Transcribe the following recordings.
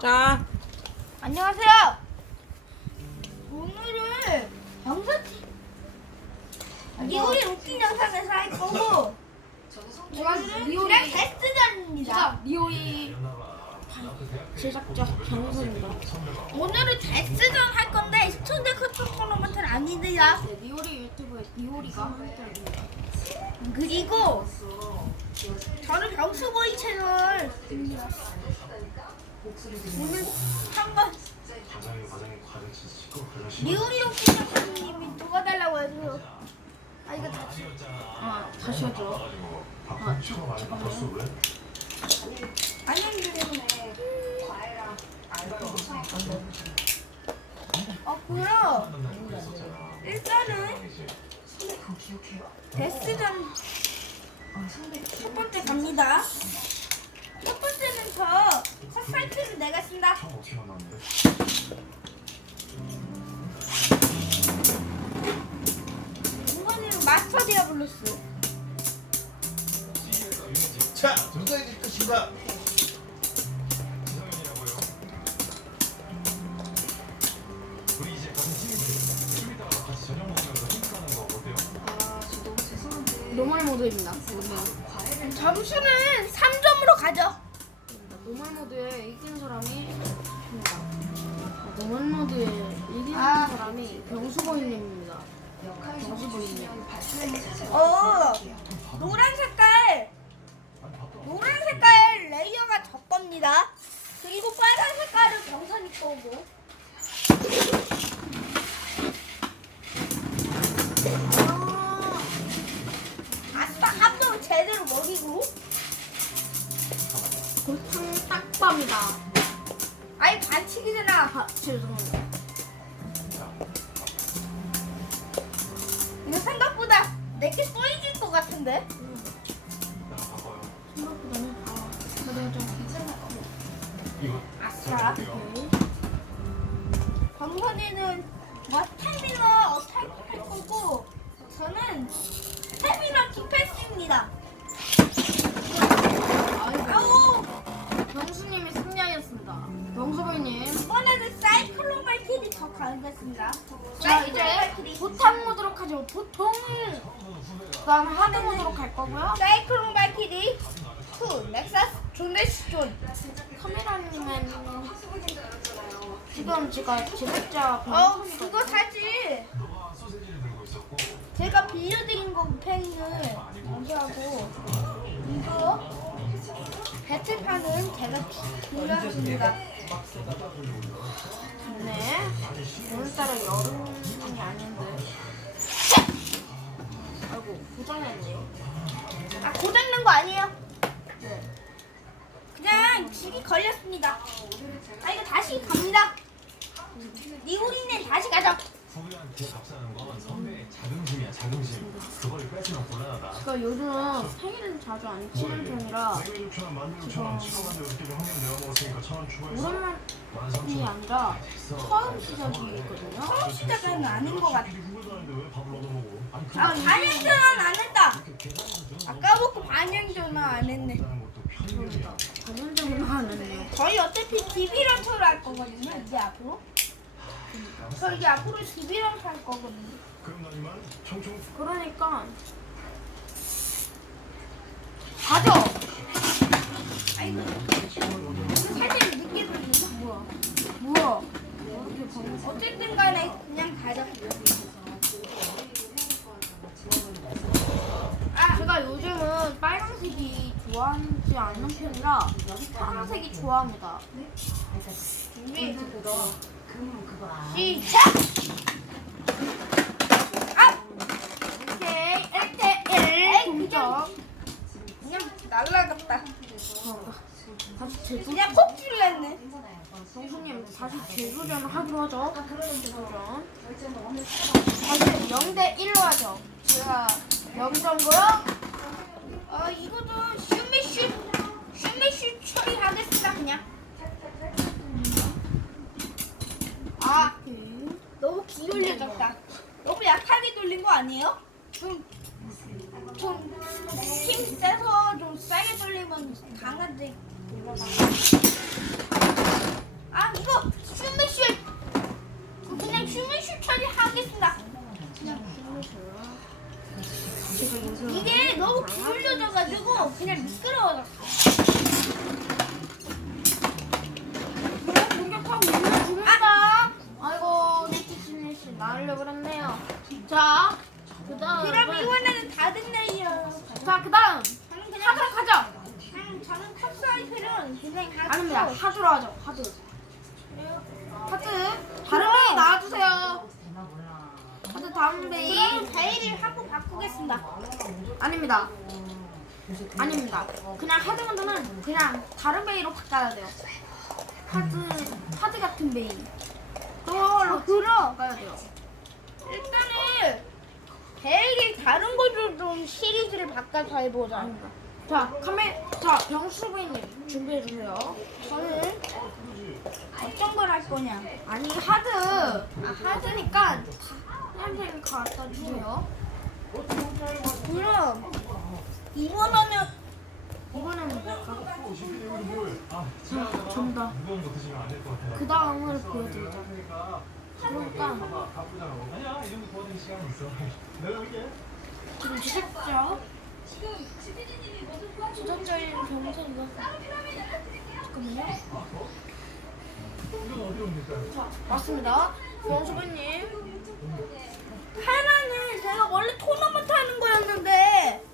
자, 안녕하세요. 오늘은 영상티 리오의 웃긴 영상에서 할 거고 오늘은 그냥 테스트전입니다. 리오이 제작자 변호사입니다. 오늘은 테스트전 할 건데 시청자 커트 토너먼트는 아닙니다. 네, 리오리 유튜브에 리오리가 함께합니다. 그리고 저는 병수보이 채널 오늘 한번 웃긴 영상님이 도와달라고 해서 아 이거 다 아, 다시 하죠. 아, 잠깐만요. 안녕히 어 그럼 일단은 데스전 첫 번째 갑니다. 첫 번째는 저 컷사이트를 내가 쓴다. 이번에는 마스터 디아블로스. 자, 거 어때요? 노멀 모드입니다. 점수는 3점으로 가죠. 노멀 모드에 이긴 사람이 입니다. 아, 노멀 모드에 이긴 아. 사람이 병수보이님입니다. 병수보이님. 어 노란 색깔 노란 색깔 레이어가 저 겁니다. 그리고 빨간 색깔은 병선이 거고. 딱밤이다. 아이 반칙이잖아. 아, 죄송합니다. 이거 생각보다 내게 쏘이질 것 같은데. 나 바빠요. 생각보다는 아, 그래도 좀 이거 아싸. 오케이. 광선이는 뭐 스태미너 어택 할 거고 저는 스태미너 디펜스입니다. 아우 병수님이 승리하였습니다. 병수보이님. 이번에는 사이클론 발키리 더 가겠습니다. 자 이제 보탕 모드로 하죠. 보통. 그다음에 하드 모드로 갈 거고요. 사이클론 발키리 2 넥사스 존데스 존 카메라님은 지금 제가 제작자 어. 그거 사지 제가 빌려드린 거 펜을 여기하고 이거 배틀판은 제가 빌려드립니다. 네. 오늘따라 여름이 아닌데. 아이고 고장났네요. 아 고장난 거 아니에요? 네. 그냥 길이 걸렸습니다. 아 이거 다시 갑니다. 니구리는 다시 가죠. 후배한테 값사는 건 선배의 자긍심이야 자긍심 그걸 뺏으면 곤란하다 제가 요즘 생일을 자주 안 치는 편이라 생일 6천원 만두 6천원 치러간데 어떻게 좀 형님 내가 먹었으니까 천원 추가했어 오랜만이 만 삼천 원 아니라 처음 시작이거든요. 처음 시작은 아닌 것 같아. 후배도 아닌데 왜 밥을 얻어먹어 아니 아 반영 전환 안 했다. 그렇게 계산해서 아까 먹고 반영 전환 안 했네. 하는 것도 편견이야 전문적으로 하는요. 저희 어차피 디비런터를 할 거거든요. 이제 앞으로. 저 이제 앞으로 디비런터 할 거거든요. 그럼 난 이만 총총 그러니까 가죠. 아이고. 사진 늦게 들리죠? 뭐야? 뭐야? 어쨌든 간에 그냥 가죠. 아, 제가 요즘은 빨간색이 좋아하지 않는 편이라 파란색이 좋아합니다. 준비. 시작! 아! 오케이, 1대1 동점. 그냥 날라갔다. 다시 재도 그냥 폭주를 했네. 동수님 다시 재도전 하기로 하죠. 재도전. 다시 0대 1로 하죠. 제가 0점고요. 어, 이것도 슈미슈, 슈미슈 처리하겠습니다, 그냥. 아 너무 기울려졌다. 너무 약하게 돌린 거 아니에요? 좀좀힘 빼서 좀 세게 돌리면 강한데. 아 이거 슈미슈 그냥 슈미슈 처리 하겠습니다. 이게 너무 기울려져가지고 그냥 미끄러워졌어. 아닙니다. 하드로 하죠. 하드. 하드. 다른 베이 나와주세요. 하드 다른 베이. 그럼 베일을 하고 바꾸겠습니다. 아닙니다. 아닙니다. 그냥 하드 만들면 그냥 다른 베이로 바꿔야 돼요. 하드 하드 같은 베이. 그걸로 그럼 바꿔야 돼요. 일단은 베일이 다른 걸로 좀 시리즈를 바꿔서 해보자. 자, 카메 자 병수 부인님 준비해 주세요. 저는 어떤 걸 할 거냐? 아니 하드 아, 하드니까 햄햄 갖다 주세요. 그럼 이번에는 이번에는 뭘까? 아, 자, 정답. 무거운 거 드시면 안될것 같아요. 그 다음을 보여드리자. 그러니까. 지금 주셨죠? 주전자인 잠깐만요. 이건 어디로 옵니까? 자, 맞습니다. 병수부님. 하나는 제가 원래 토너먼트 하는 거였는데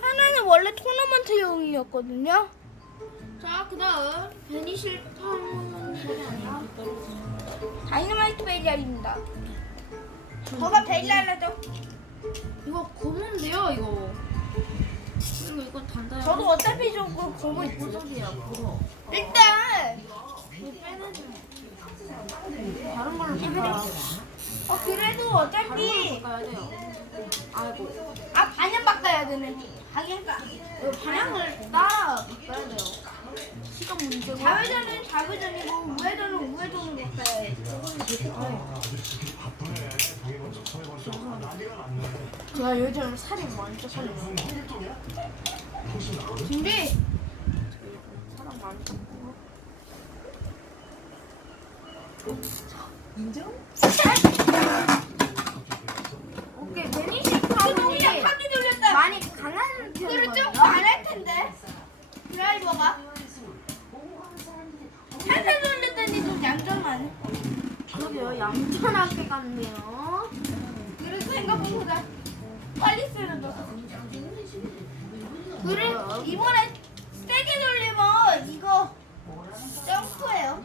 하나는 원래 토너먼트용이었거든요. 자, 그 다음 베니실 탐험이 아니야. 다이너마이트 베일리알입니다. 저가 베일리알라죠. 이거 고문데요, 이거. 이거 이거 단단해. 저도 어차피 이거 있고 보석이야, 보석. 일단 이거 빼내줘. 다른 걸로 돼. 어 그래도 어차피 바꿔야 돼요. 아이고. 아 반년 바꿔야 되네. 하긴가. 방향을 따라 바꿔야 돼요. 시간 문제고. 자회전은 자회전이고 우회전은 우회전으로 바꿔야 돼. 아, 아저씨 되게 바쁘네. 제가 요즘 살이 많이? 혹시 나거든? 준비. 사람 많이 쪘고. 오케이, 베니실 그동이야 탐험이 바퀴 돌렸다. 많이 강한 그를 좀 편이거든요. 안할 텐데. 드라이버가 살살 돌렸더니 좀 얌전하네. 그러게요, 얌전하게 갔네요. 그래서 생각보다 빨리 쓰러졌어. 그래 이번에 세게 돌리면 이거 점프예요.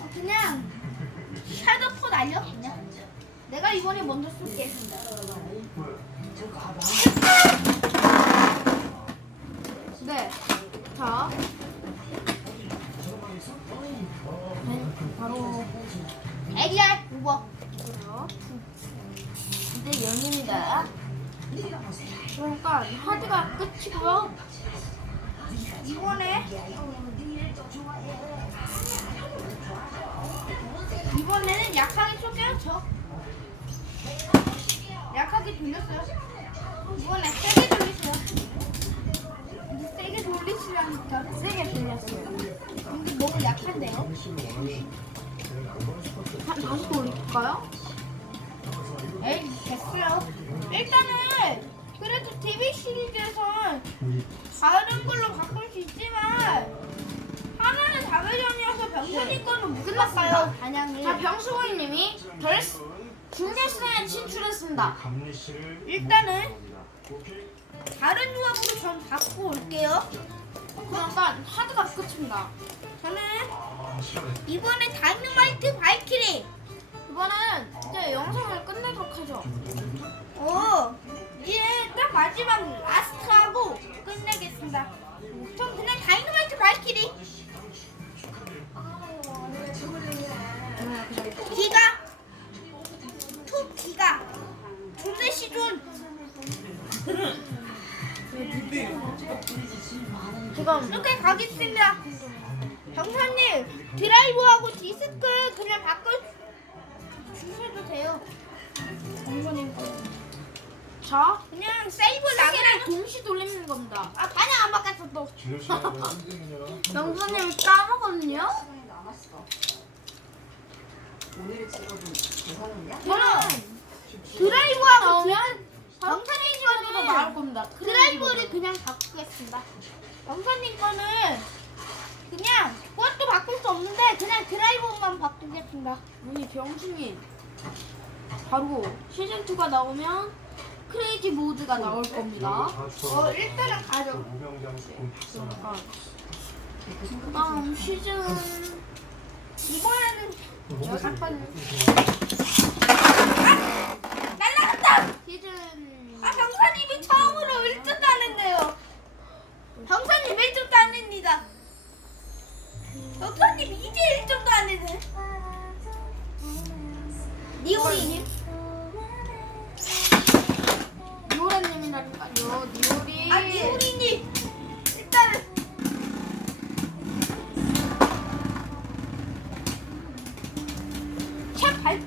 어, 그냥 샤도포 날려 그냥. 내가 이번에 먼저 쏠게. 네. 자. 네, 바로 에리알 우버. 보세요. 이제 0입니다. 그러니까 하드가 끝이고요. 이번에 이번에는 약하게 쏠게요 저. 약하게 돌렸어요. 이번에 세게 돌리세요. 세게 돌리시라니까. 세게 돌렸어요. 근데 너무 약한데요? 한 다시 돌릴까요? 병수호님이 결승 준결승에 진출했습니다. 일단은. 다른 조합으로 전 바꾸고 올게요. 그러니까 하드가 끝입니다. 저는. 이번에 다이너마이트 바이키리. 이번엔 이제 영상을 끝내도록 하죠. 오, 이제 딱 마지막 라스트하고 끝내겠습니다. 전 그냥 다이너마이트 발키리 기가 투 기가 존내 시존 지금 이렇게 가겠습니다. 병사님 드라이브하고 디스크 그냥 바꿔 주셔도 돼요. 장모님 자 그냥 세이브 나가라. 동시 돌리는 겁니다. 아 반영 안 바꿨어 또. 영수님 까먹었네요. 오늘 찍어도 괜찮은데? 저는 드라이브하고 나오면 크레이지 모드도 나올 겁니다. 드라이브를. 그냥 바꾸겠습니다. 영사님 거는 그냥 그것도 바꿀 수 없는데 그냥 드라이브만 바꾸겠습니다. 아니 병신이 바로 시즌 2가 나오면 크레이지 모드가 나올 겁니다. 어 일단은 가죠. 그러니까 그다음 시즌 이번에는 여섯 번 날라갔다. 시즌 아 병사님이 처음으로 1점도 안 했네요. 병사님 1점도 안 냅니다. 병사님 이제 1점도 안 했네. 니오리님. 니오라님이라니까요. 니오리. 아 니오리님. 일단은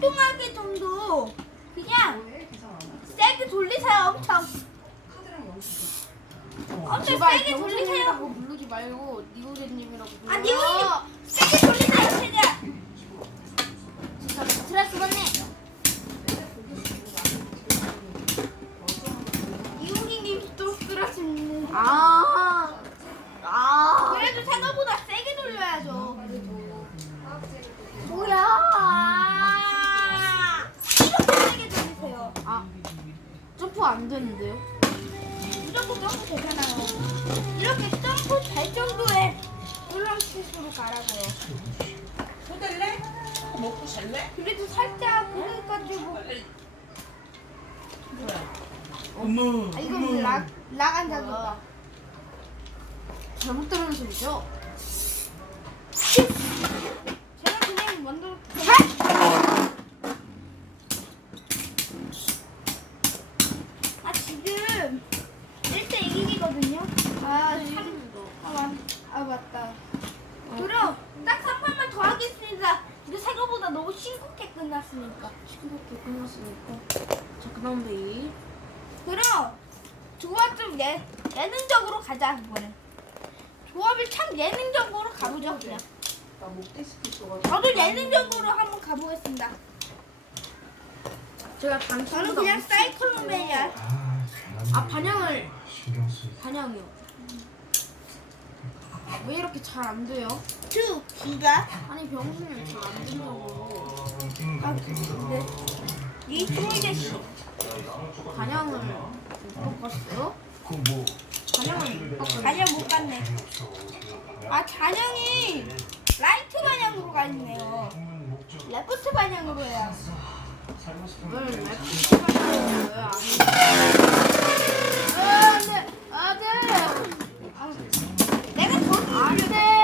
차 발동하기 정도 그냥 세게 돌리세요 엄청. 엄청 세게 돌리세요. 부르지 말고 니오리님이라고 불러. 아 니오 어머. 아 이건 락 락한 자극다. 잘못 들은 소리죠? 제가 그냥 먼저 아 지금 1대 1이거든요. 아 참. 아, 맞, 아 맞다. 그럼 딱 3판만 더 하겠습니다. 근데 생각보다 너무 심각하게 끝났으니까. 시끄럽게 끝났으니까. 자, 그 다음 데이. 그럼 조합 좀 예, 예능적으로 가자 이번에. 조합을 참 예능적으로 가보죠 그냥. 나 목대 시켰어. 저도 예능적으로 한번 가보겠습니다. 제가 단 저는 그냥 사이클로맨이야. 아, 반향을. 신경 쓰이. 반향이요. 왜 이렇게 잘 안 돼요? 투 기가 아니, 병신이 잘안 된다고. 아 근데 이 중대 씨 반향을 못 바꿨어요? 그뭐 반향을 못 바꿨어요. 잔영 못 갔네. 아 잔영이 라이트 반영으로 가 있네요. 레프트 반영으로 해요. 살고 싶은 왜 렉스 반향을 왜안 해? 아, 네. 아, 네. 내가 더 안 돼.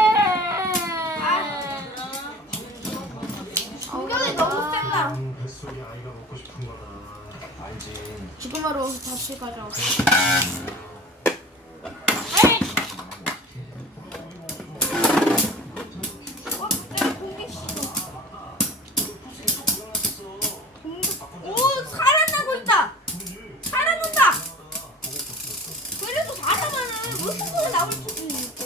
바로 다시 가자. 어, 내가 공격 싫어. 공격. 오 살아나고 있다. 살아난다. 그래도 살아나는 우승으로 나올 수도 있겠는